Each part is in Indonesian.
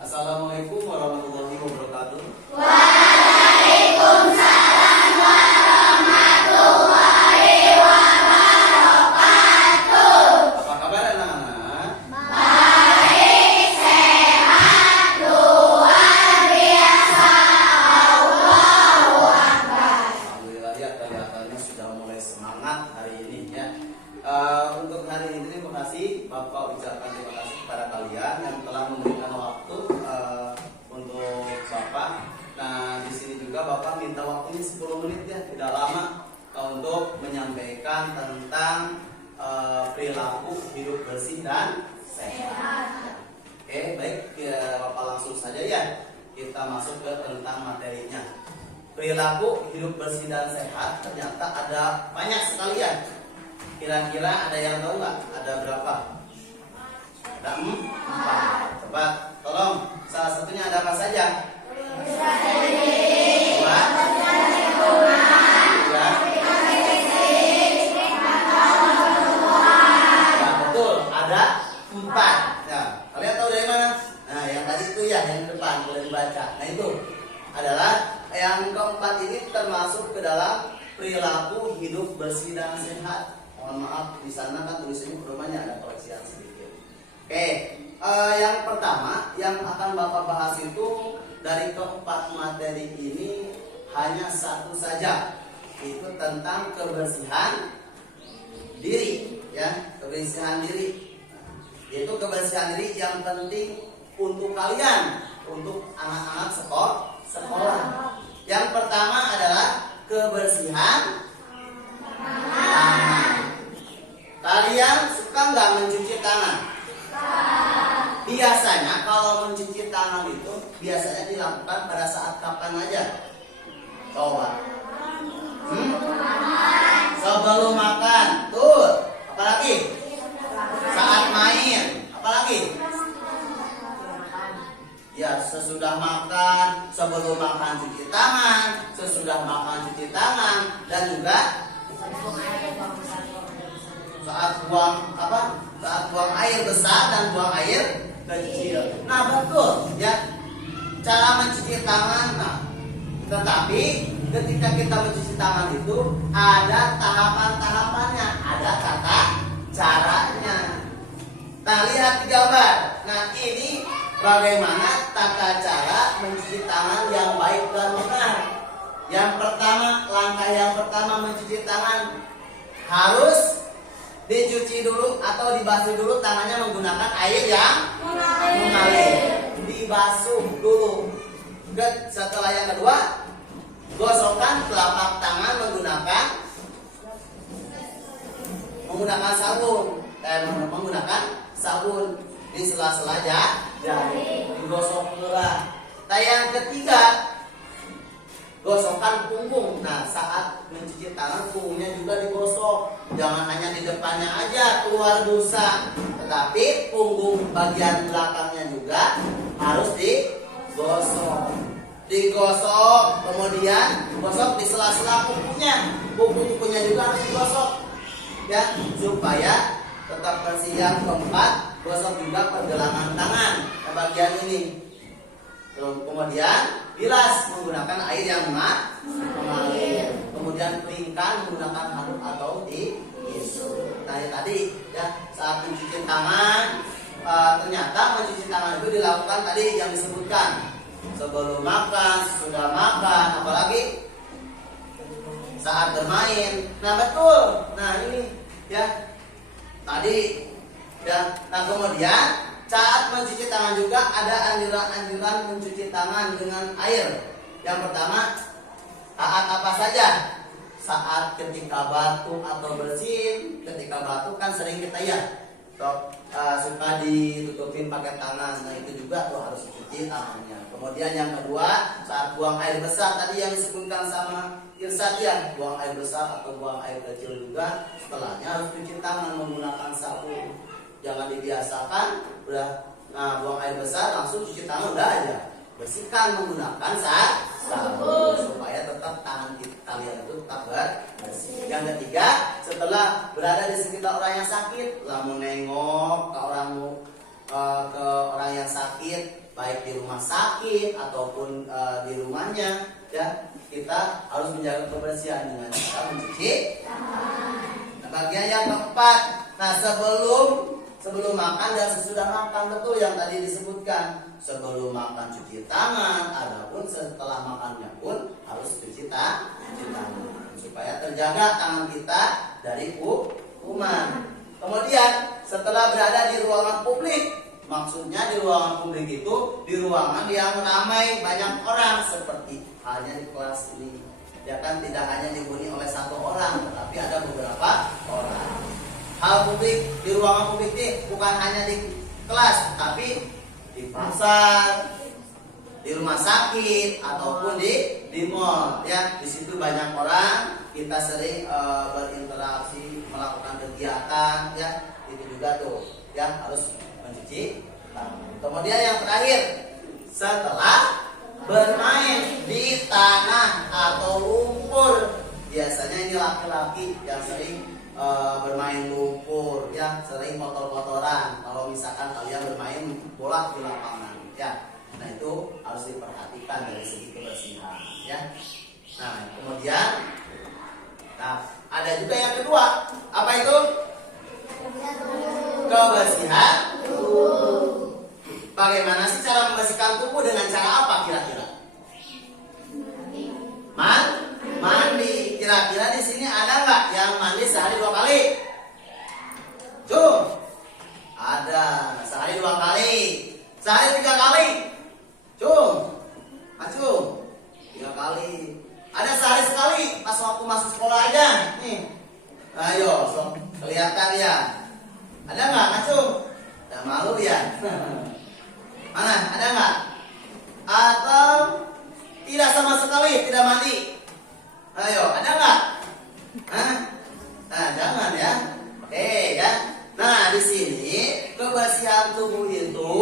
Assalamualaikum warahmatullahi wabarakatuh. Waalaikumsalam warahmatullahi wabarakatuh. Apa kabar anak-anak? Baik, sehat, luar biasa. Allahu Akbar. Alhamdulillah ya, kelihatannya sudah mulai semangat hari ini ya. Untuk hari ini terima kasih Bapak ucapkan terima kasih kepada kalian yang telah memberikan waktu untuk Bapak. Nah, di sini juga Bapak minta waktunya 10 menit ya, tidak lama untuk menyampaikan tentang perilaku hidup bersih dan sehat. Oke, baik ya, Bapak langsung saja ya. Kita masuk ke tentang materinya. Perilaku hidup bersih dan sehat ternyata ada banyak sekali ya. Kira-kira ada yang tahu nggak? Ada berapa? Ada 4. Coba tolong salah satunya ada apa saja? Dua. Ya, betul. Ada 4. Ya, kalian tahu dari mana? Nah, yang tadi itu ya, yang depan boleh dibaca. Nah, itu adalah yang keempat ini termasuk ke dalam perilaku hidup bersih dan sehat. Mohon maaf, di sana kan tulisannya rumahnya ada koreksian sedikit. Oke, yang pertama yang akan Bapak bahas itu dari keempat materi ini hanya satu saja, itu tentang kebersihan diri, ya, kebersihan diri. Yaitu kebersihan diri yang penting untuk kalian, untuk anak-anak sekolah. Yang pertama adalah kebersihan tangan. Kalian suka nggak mencuci tangan? Biasanya kalau mencuci tangan itu biasanya dilakukan pada saat kapan aja? Coba. Sebelum makan. Tuh. Apalagi? Saat main. Apalagi? Ya, sesudah makan, sebelum makan cuci tangan, sesudah makan cuci tangan, dan juga saat buang saat buang air besar dan buang air kecil. Nah, betul ya, cara mencuci tangan. Nah, tetapi ketika kita mencuci tangan itu ada tahapan-tahapannya, ada tata caranya. Nah, lihat di gambar. Nah, ini bagaimana tata cara mencuci tangan yang baik dan benar. Yang pertama, langkah yang pertama mencuci tangan harus dicuci dulu atau dibasuh dulu tangannya menggunakan air yang mengalir. Dibasuh dulu. Setelah yang kedua, gosokkan telapak tangan menggunakan sabun. Menggunakan sabun di sela-sela jari. Digosok pula. Nah, yang ketiga, gosokkan punggung. Nah, saat mencuci tangan punggungnya juga digosok. Jangan hanya di depannya aja keluar busa, tetapi punggung bagian belakangnya juga harus digosok. Digosok, kemudian gosok di sela-sela kukunya. Kuku-kukunya juga harus digosok. Ya, supaya tetap bersih. Yang keempat, gosok juga pergelangan tangan bagian ini. Kemudian bilas menggunakan air yang mengalir. Kemudian keringkan menggunakan handuk atau tisu. Nah, tadi ya, saat mencuci tangan ternyata mencuci tangan itu dilakukan tadi yang disebutkan sebelum makan, sudah makan, apalagi saat bermain. Nah, betul. Nah, ini ya tadi ya. Nah, kemudian saat mencuci tangan juga ada anjuran-anjuran mencuci tangan dengan air. Yang pertama, saat apa saja? Saat ketika batuk atau bersin. Ketika batuk kan sering kita ya suka ditutupin pakai tangan. Nah, itu juga tuh harus dicuci tangannya. Kemudian yang kedua, saat buang air besar tadi yang disebutkan sama Irsad ya, buang air besar atau buang air kecil juga setelahnya harus cuci tangan menggunakan sabun. Jangan dibiasakan udah buang air besar langsung cuci tangan udah aja. Bersihkan menggunakan sabun supaya tetap tangan kalian itu tetap bersih. Yang ketiga, setelah berada di sekitar orang yang sakit, lamun nengok ke orang ke orang yang sakit, baik di rumah sakit ataupun di rumahnya, ya kita harus menjaga kebersihan dengan cara mencuci tangan. Nah, bagian yang keempat, nah sebelum makan dan sesudah makan, betul yang tadi disebutkan. Sebelum makan cuci tangan, adapun setelah makannya pun harus cuci tangan supaya terjaga tangan kita dari kuman. Kemudian setelah berada di ruangan publik, maksudnya di ruangan publik itu di ruangan yang ramai banyak orang seperti halnya di kelas ini. Ya kan tidak hanya dihuni oleh satu orang, tetapi ada beberapa orang. Hal publik di ruangan publik ini bukan hanya di kelas, tapi di pasar, di rumah sakit ataupun di mall. Ya, di situ banyak orang, kita sering berinteraksi, melakukan kegiatan. Ya, itu juga tuh, ya harus mencuci tangan. Kemudian yang terakhir, setelah bermain di tanah atau lumpur, biasanya ini laki-laki yang sering bermain lumpur, ya sering kotor-kotoran. Kalau misalkan kalian bermain bola di lapangan, ya, nah itu harus diperhatikan dari segi kebersihan, ya. Nah kemudian, nah ada juga yang kedua, apa itu? Kebersihan tubuh. Bagaimana sih cara membersihkan tubuh, dengan cara apa kira-kira? Mandi. Kira-kira di sini ada nggak yang mandi sehari 2 kali? Cung. Ada. Sehari 2 kali. Sehari 3 kali. Cung. Acung. 3 kali. Ada sehari sekali pas waktu masuk sekolah aja. Nih. Ayo, so, kelihatan ya. Ada nggak, Acung? Udah malu ya? Mana? Ada nggak? Atau tidak sama sekali tidak mandi? Ayo, ada nggak? Nah, jangan ya. Oke ya. Nah, di sini kebersihan tubuh itu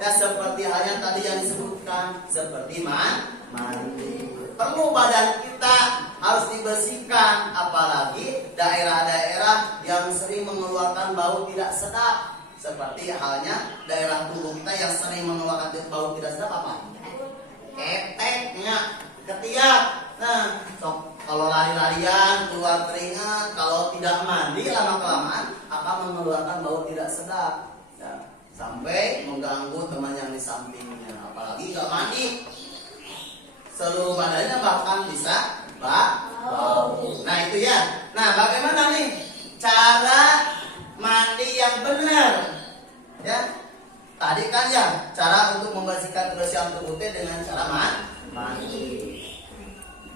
ya seperti halnya tadi yang disebutkan, seperti mandi. Perlu badan kita harus dibersihkan, apalagi daerah-daerah yang sering mengeluarkan bau tidak sedap. Seperti halnya daerah tubuh kita yang sering mengeluarkan bau tidak sedap apa? Keteknya, ketiak. Nah, kalau lari-larian keluar keringat, kalau tidak mandi lama-kelamaan akan mengeluarkan bau tidak sedap, ya, sampai mengganggu teman yang di sampingnya. Apalagi nggak mandi, seluruh badannya bahkan bisa bau. Nah itu ya. Nah bagaimana nih cara mandi yang benar? Ya, tadi kan ya cara untuk membersihkan kebersihan tubuh dengan cara mandi.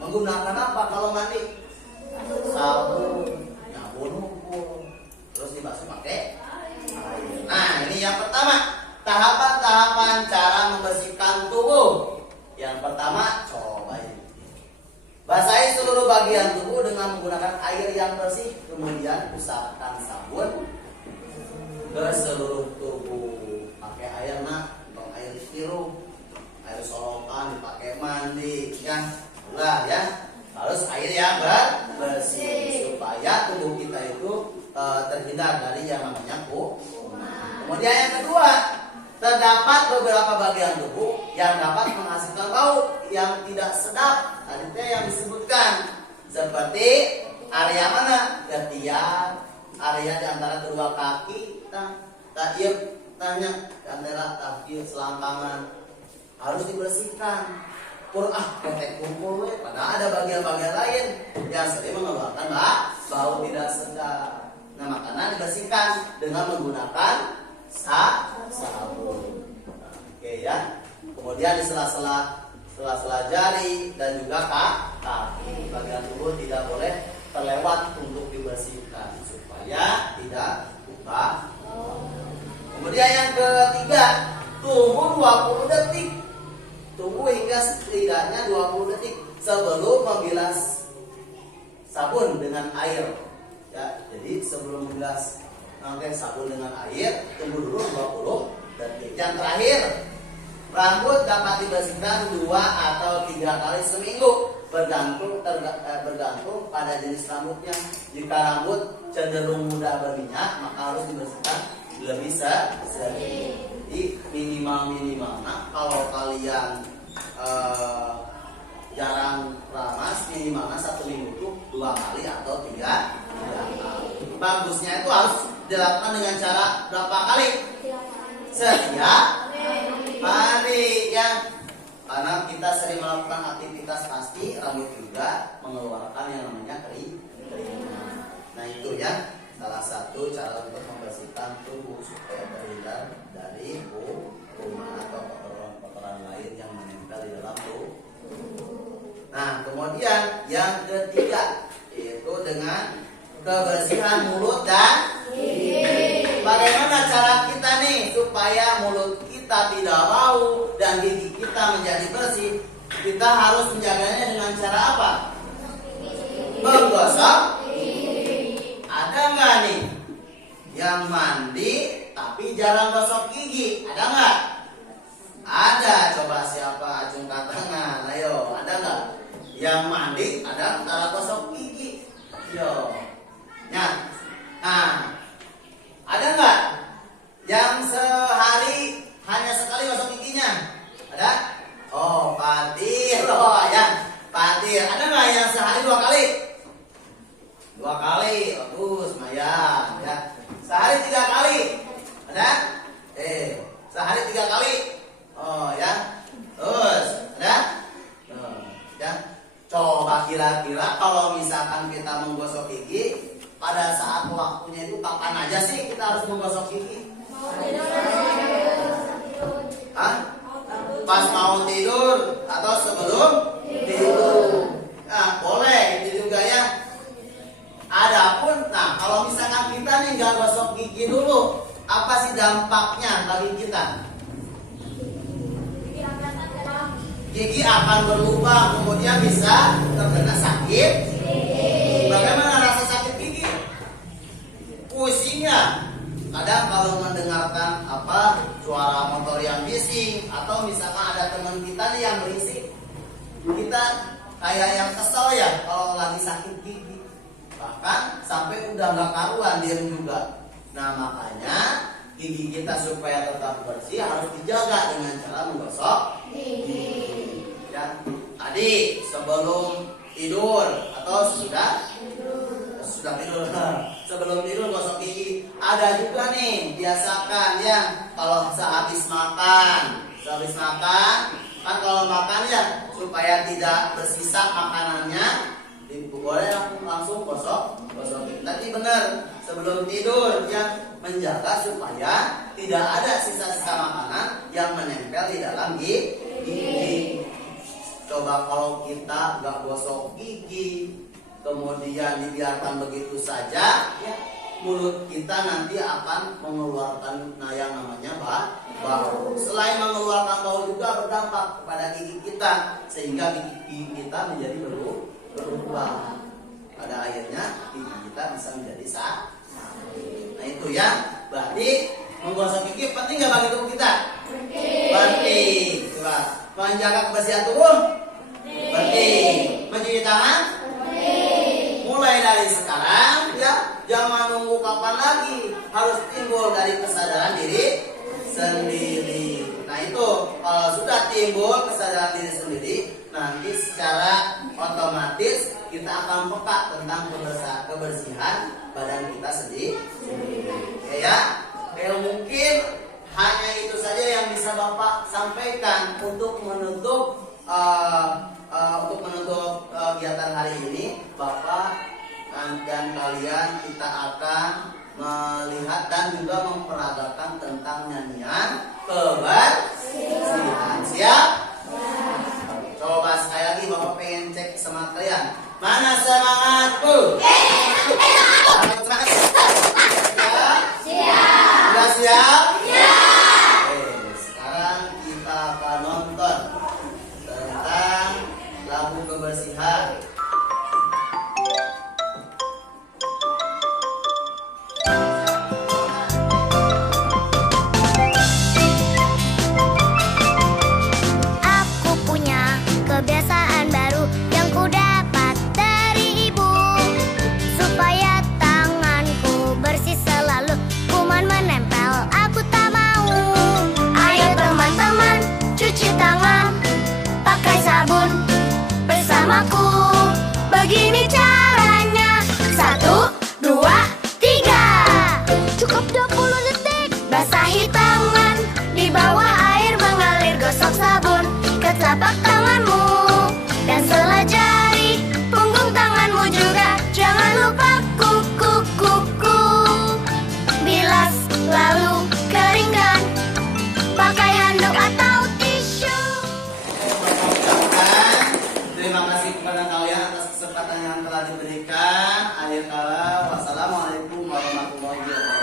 Menggunakan apa kalau mandi? Sabun, nyabun lumpur, terus dibasuh pakai air. Nah ini yang pertama, tahapan-tahapan cara membersihkan tubuh. Yang pertama, coba ini. Basahi seluruh bagian tubuh dengan menggunakan air yang bersih, kemudian usapkan sabun ke seluruh tubuh. Pakai air atau air sirup, air solokan dipakai mandi, ya. Nah, ya. Harus air yang bersih supaya tubuh kita itu terhindar dari yang namanya kuman. Kemudian yang kedua, terdapat beberapa bagian tubuh yang dapat menghasilkan bau yang tidak sedap. Tadi yang disebutkan seperti area mana? Ketiak, area di antara kedua kaki, tanya di antara kaki selangkangan harus dibersihkan. Ketek kumpul, padahal ada bagian-bagian lain yang sering mengeluarkan bau tidak sedap. Nah, makanya dibersihkan dengan menggunakan sabun. Oke ya. Kemudian di sela-sela jari dan juga kaki, bagian tubuh tidak boleh terlewat untuk dibersihkan supaya tidak luka. Kemudian yang ketiga, tunggu 20 detik. Tunggu hingga setidaknya 20 detik sebelum membilas sabun dengan air. Ya, jadi sebelum membilas sabun dengan air, tunggu dulu 20 detik. Yang terakhir, rambut dapat dibersihkan 2 atau 3 kali seminggu, bergantung pada jenis rambutnya. Jika rambut cenderung mudah berminyak, maka harus dibersihkan lebih sering. Jadi minimal kalau kalian jarang ramas, minimalnya 1 minggu tuh 2 kali atau 3 kali. Bagusnya itu harus dilakukan dengan cara berapa kali? Setiap hari ya. Karena kita sering melakukan aktivitas pasti rambut juga mengeluarkan yang namanya keringat. Nah itu ya salah satu cara untuk membersihkan tubuh supaya terhindar dari kuman atau kotoran-kotoran lain yang menempel di dalam tubuh. Nah kemudian yang ketiga yaitu dengan kebersihan mulut dan gigi. Bagaimana cara kita nih supaya mulut kita tidak bau dan gigi kita menjadi bersih? Kita harus menjaganya dengan cara apa? Menggosok gigi. Ada nggak nih yang mandi tapi jarang gosok gigi? Ada nggak? Ada. Coba siapa acungkan tangan? Ayo, ada nggak? Yang mandi ada cara gosok gigi? Yo. Nah, ada nggak yang sehari hanya sekali gosok giginya? Ada? Oh, Fatir. Oh, ya, Fatir. Ada nggak yang sehari 2 kali? 2 kali. Bagus, Maya. Ya. Sehari 3 kali. Ada? Sehari 3 kali. Oh, ya. Terus, ada? Ya. Coba kira-kira kalau misalkan kita menggosok gigi, pada saat waktunya itu kapan aja sih kita harus menggosok gigi? Hah? Pas mau tidur atau sebelum tidur? Nah, boleh itu juga ya. Adapun, nah kalau misalkan kita nih nggak gosok gigi dulu, apa sih dampaknya bagi kita? Gigi akan berlubang, kemudian bisa terkena sakit. Bagaimana rasa sakit gigi? Pusingnya. Kadang kalau mendengarkan suara motor yang bising atau misalkan ada teman kita nih yang berisik, kita kayak yang kesel ya kalau lagi sakit gigi. Bahkan sampai udah nggak karuan diem juga. Nah makanya gigi kita supaya tetap bersih harus dijaga dengan cara menggosok gigi. Ya, tadi sebelum tidur atau sudah tidur. Sebelum tidur gosok gigi. Ada juga nih biasakan ya kalau sehabis makan kan kalau makan ya supaya tidak bersisa makanannya boleh langsung gosok gigi. Tadi benar sebelum tidur ya menjaga supaya tidak ada sisa-sisa makanan yang menempel di dalam gigi. Coba kalau kita nggak gosok gigi kemudian dibiarkan begitu saja ya, mulut kita nanti akan mengeluarkan yang namanya bau. Selain mengeluarkan bau juga berdampak kepada gigi kita sehingga gigi kita menjadi berubah. Pada akhirnya gigi kita bisa menjadi sakit. Nah itu ya, berarti menggosok gigi penting nggak bagi tubuh kita? Penting. Coba menjaga kebersihan tubuh penting. Mencuci tangan mulai dari sekarang ya, jangan nunggu kapan lagi, harus timbul dari kesadaran diri sendiri. Nah itu kalau sudah timbul kesadaran diri sendiri, nanti secara otomatis kita akan peka tentang kebersihan badan kita sendiri. Ya, mungkin hanya itu saja yang bisa Bapak sampaikan untuk menutup kegiatan hari ini. Bapak dan kalian kita akan melihat dan juga memperagakan tentang nyanyian kebersihan. Siap? Coba sekali lagi Bapak pengen cek semangat kalian. Mana semangatku? Semangat. Siap? Sudah siap? Sekarang kita akan nonton tentang lagu kebersihan. telah diberikan. Akhir kata, wassalamualaikum warahmatullahi wabarakatuh.